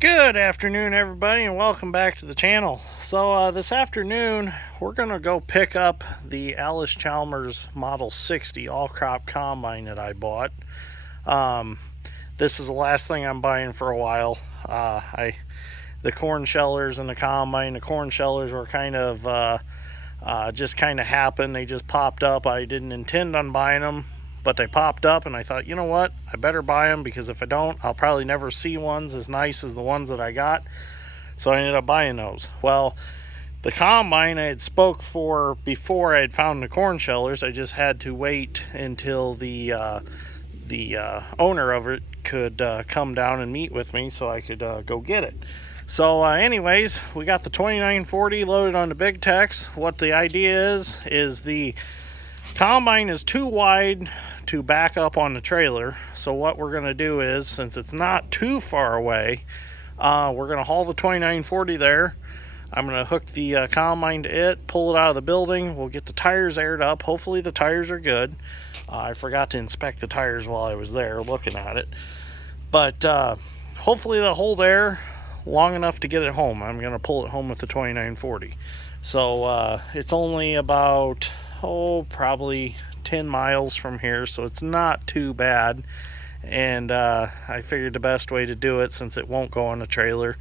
Good afternoon, everybody, and welcome back to the channel. So this afternoon, we're going to go pick up the Allis Chalmers Model 60 all-crop combine that I bought. This is the last thing I'm buying for a while. The corn shellers and the combine. The corn shellers were kind of just kind of happened. They just popped up. I didn't intend on buying them, but they popped up, and I thought, you know what, I better buy them, because if I don't, I'll probably never see ones as nice as the ones that I got. So I ended up buying those. Well, the combine I had spoke for before I had found the corn shellers. I just had to wait until the owner of it could come down and meet with me so I could go get it. So anyways, we got the 2940 loaded on the Big Tex. What the idea is the combine is too wide to back up on the trailer. So what we're going to do is, since it's not too far away, we're going to haul the 2940 there. I'm going to hook the combine to it, pull it out of the building. We'll get the tires aired up. Hopefully the tires are good. I forgot to inspect the tires while I was there looking at it. But hopefully they'll hold air long enough to get it home. I'm going to pull it home with the 2940. So it's only about, probably 10 miles from here, so it's not too bad. And I figured the best way to do it, since it won't go on a trailer,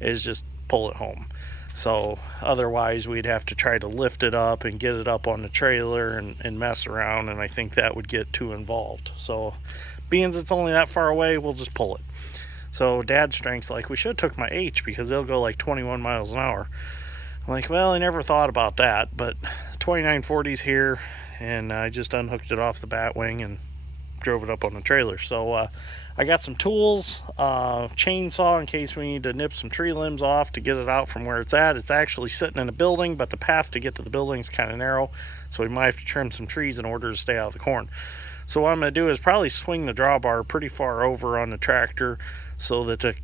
is just pull it home. So otherwise we'd have to try to lift it up and get it up on the trailer and mess around, and I think that would get too involved. So being as it's only that far away, we'll just pull it. So Dad's strength's like, we should have took my H, because they'll go like 21 miles an hour. I'm like, well, I never thought about that, but the 2940's here, and I just unhooked it off the Batwing and drove it up on the trailer. So I got some tools, chainsaw in case we need to nip some tree limbs off to get it out from where it's at. It's actually sitting in a building, but the path to get to the building is kind of narrow, so we might have to trim some trees in order to stay out of the corn. So what I'm going to do is probably swing the drawbar pretty far over on the tractor so that the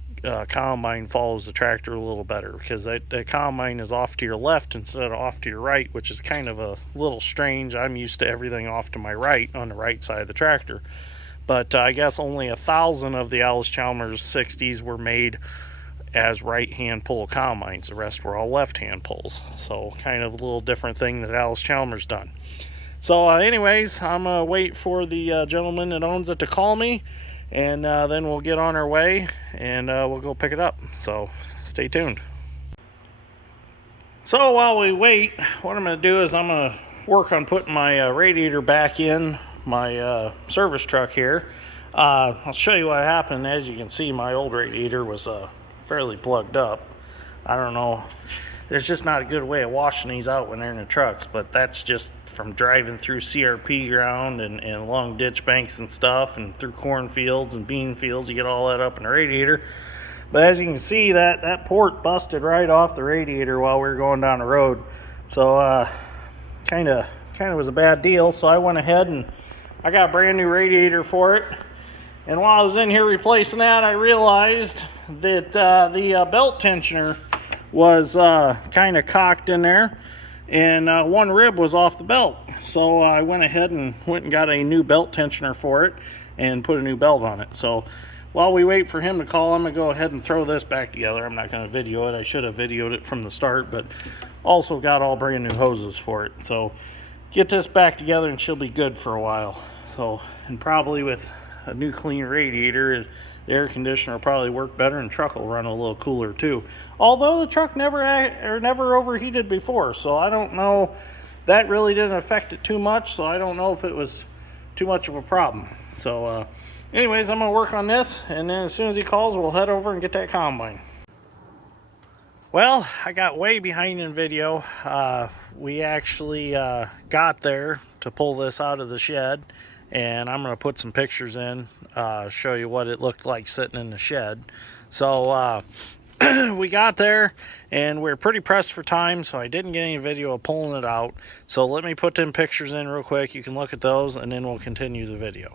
combine follows the tractor a little better, because that combine is off to your left instead of off to your right, which is kind of a little strange. I'm used to everything off to my right on the right side of the tractor. But I guess only 1,000 of the Allis Chalmers 60s were made as right-hand pull combines. The rest were all left-hand pulls. So kind of a little different thing that Allis Chalmers done. So anyways, I'm going to wait for the gentleman that owns it to call me, and then we'll get on our way, and we'll go pick it up. So stay tuned. So while we wait, what I'm going to do is I'm going to work on putting my radiator back in my service truck here. I'll show you what happened. As you can see, my old radiator was fairly plugged up. I don't know, there's just not a good way of washing these out when they're in the trucks, but that's just from driving through CRP ground and along ditch banks and stuff, and through cornfields and bean fields. You get all that up in the radiator. But as you can see, that port busted right off the radiator while we were going down the road. So kind of was a bad deal. So I went ahead and I got a brand new radiator for it. And while I was in here replacing that, I realized that the belt tensioner was kind of cocked in there, and one rib was off the belt. So I went ahead and got a new belt tensioner for it and put a new belt on it. So while we wait for him to call, I'm going to go ahead and throw this back together. I'm not going to video it. I should have videoed it from the start, but also got all brand new hoses for it. So get this back together and she'll be good for a while. So, and probably with a new clean radiator, the air conditioner will probably work better, and truck will run a little cooler too. Although the truck never overheated before, so I don't know. That really didn't affect it too much, so I don't know if it was too much of a problem. So anyways, I'm going to work on this, and then as soon as he calls, we'll head over and get that combine. Well, I got way behind in video. We actually got there to pull this out of the shed, and I'm going to put some pictures in, show you what it looked like sitting in the shed. So we got there, and we're pretty pressed for time, so I didn't get any video of pulling it out. So let me put them pictures in real quick. You can look at those, and then we'll continue the video.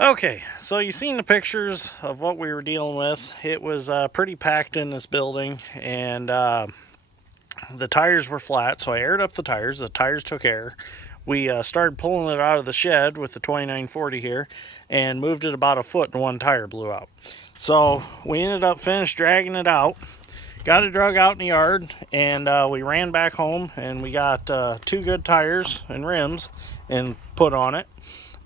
Okay, so you've seen the pictures of what we were dealing with. It was pretty packed in this building, and the tires were flat, so I aired up the tires. The tires took air. We started pulling it out of the shed with the 2940 here and moved it about a foot, and one tire blew out. So we ended up finished dragging it out, got it drug out in the yard, and we ran back home, and we got 2 good tires and rims and put on it,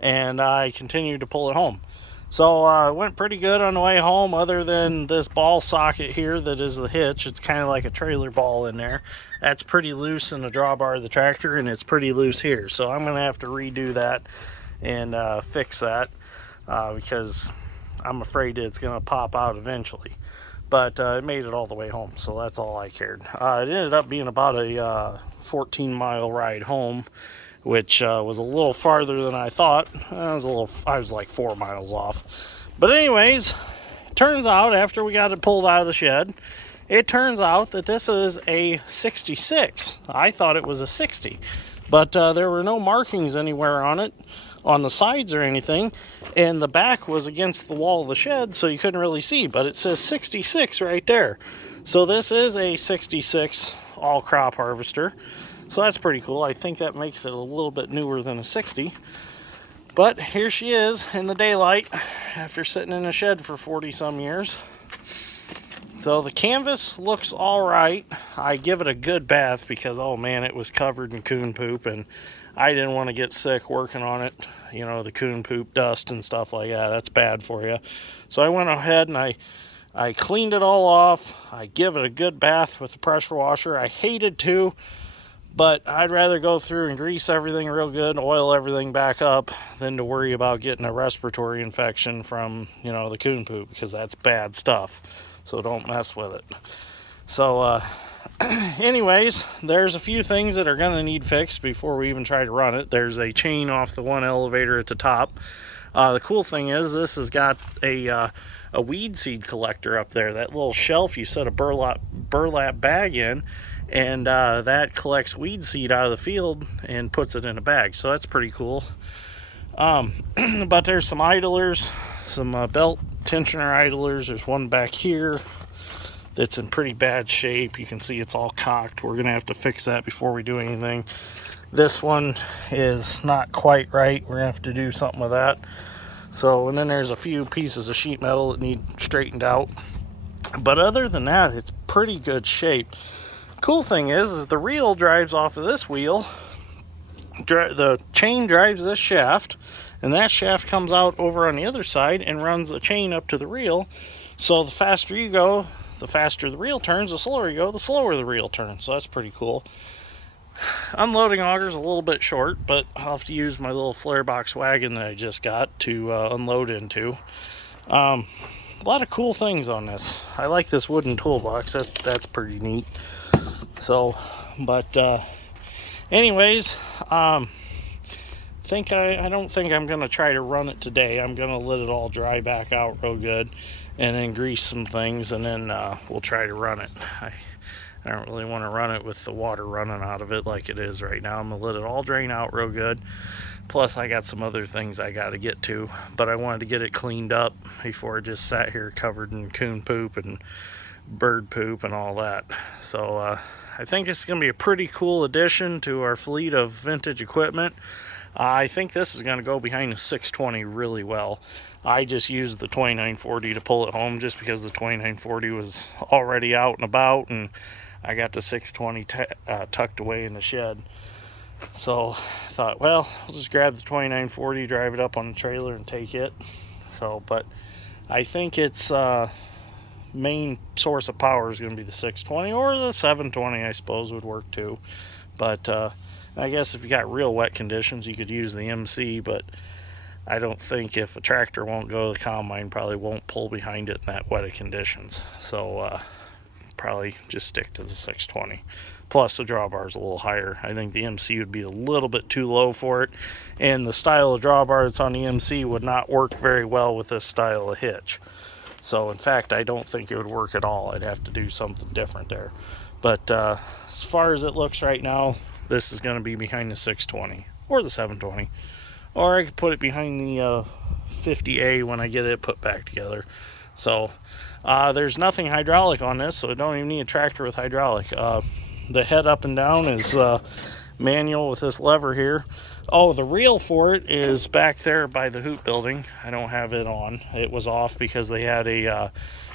and I continued to pull it home. So it went pretty good on the way home, other than this ball socket here that is the hitch. It's kind of like a trailer ball in there. That's pretty loose in the drawbar of the tractor, and it's pretty loose here. So I'm going to have to redo that and fix that because I'm afraid it's going to pop out eventually. But it made it all the way home, so that's all I cared. It ended up being about a 14-mile ride home, which was a little farther than I thought. I was like 4 miles off. But anyways, turns out after we got it pulled out of the shed, it turns out that this is a 66. I thought it was a 60, but there were no markings anywhere on it, on the sides or anything, and the back was against the wall of the shed, so you couldn't really see, but it says 66 right there. So this is a 66 all crop harvester. So that's pretty cool. I think that makes it a little bit newer than a 60. But here she is in the daylight after sitting in a shed for 40 some years. So the canvas looks all right. I give it a good bath because, oh man, it was covered in coon poop, and I didn't want to get sick working on it. You know, the coon poop dust and stuff like that, that's bad for you. So I went ahead and I cleaned it all off. I give it a good bath with the pressure washer. I hated to, but I'd rather go through and grease everything real good, oil everything back up, than to worry about getting a respiratory infection from, you know, the coon poop, because that's bad stuff. So don't mess with it. So anyways, there's a few things that are going to need fixed before we even try to run it. There's a chain off the one elevator at the top. The cool thing is this has got a weed seed collector up there. That little shelf you set a burlap bag in, and that collects weed seed out of the field and puts it in a bag. So that's pretty cool. But there's some idlers, some belt tensioner idlers. There's one back here that's in pretty bad shape. You can see it's all cocked. We're gonna have to fix that before we do anything. This one is not quite right. We're gonna have to do something with that. So, and then there's a few pieces of sheet metal that need straightened out. But other than that, it's pretty good shape. Cool thing is the reel drives off of this wheel. The chain drives this shaft, and that shaft comes out over on the other side and runs a chain up to the reel. So the faster you go, the faster the reel turns. The slower you go, the slower the reel turns. So that's pretty cool. Unloading auger's a little bit short, but I'll have to use my little flare box wagon that I just got to unload into. A lot of cool things on this. I like this wooden toolbox. That's pretty neat. So, but anyways, I don't think I'm gonna try to run it today. I'm gonna let it all dry back out real good, and then grease some things, and then we'll try to run it. I don't really want to run it with the water running out of it like it is right now. I'm gonna let it all drain out real good. Plus I got some other things I got to get to, but I wanted to get it cleaned up before it just sat here covered in coon poop and bird poop and all that. So I think it's going to be a pretty cool addition to our fleet of vintage equipment. I think this is going to go behind the 620 really well. I just used the 2940 to pull it home just because the 2940 was already out and about, and I got the 620 tucked away in the shed. So I thought, well, I'll just grab the 2940, drive it up on the trailer, and take it. So, but I think its main source of power is going to be the 620, or the 720, I suppose, would work too. But I guess if you got real wet conditions, you could use the MC, but I don't think, if a tractor won't go to the combine, probably won't pull behind it in that wet of conditions. So probably just stick to the 620. Plus the drawbar is a little higher. I think the MC would be a little bit too low for it, and the style of drawbar that's on the MC would not work very well with this style of hitch. So in fact, I don't think it would work at all. I'd have to do something different there. But as far as it looks right now, this is going to be behind the 620 or the 720, or I could put it behind the 50A when I get it put back together. So there's nothing hydraulic on this, so I don't even need a tractor with hydraulic. The head up and down is manual with this lever here. Oh, the reel for it is back there by the hoop building. I don't have it on. It was off because they had a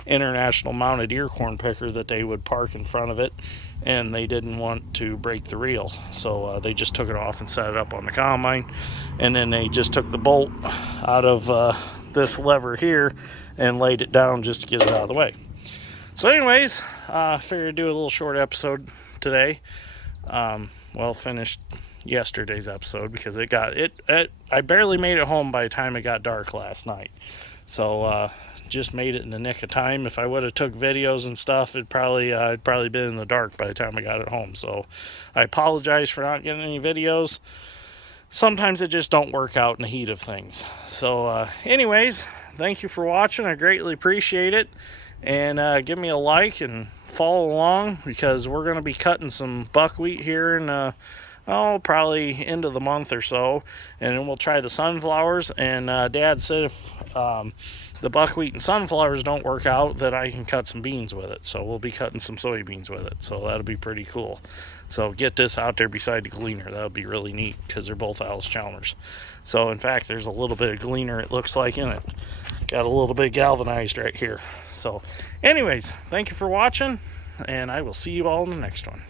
international mounted ear corn picker that they would park in front of it, and they didn't want to break the reel, so they just took it off and set it up on the combine. And then they just took the bolt out of this lever here and laid it down just to get it out of the way. So anyways, figured I'd do a little short episode today. Well, finished yesterday's episode because I barely made it home by the time it got dark last night. So just made it in the nick of time. If I would have took videos and stuff, I'd probably been in the dark by the time I got it home. So I apologize for not getting any videos. Sometimes it just don't work out in the heat of things. So anyways, thank you for watching. I greatly appreciate it. And give me a like and follow along, because we're going to be cutting some buckwheat here in probably end of the month or so, and then we'll try the sunflowers. And Dad said if the buckwheat and sunflowers don't work out, that I can cut some beans with it. So we'll be cutting some soybeans with it, so that'll be pretty cool. So get this out there beside the gleaner. That'll be really neat, because they're both Allis Chalmers. So in fact, there's a little bit of gleaner, it looks like, in it. Got a little bit galvanized right here. So anyways, thank you for watching, and I will see you all in the next one.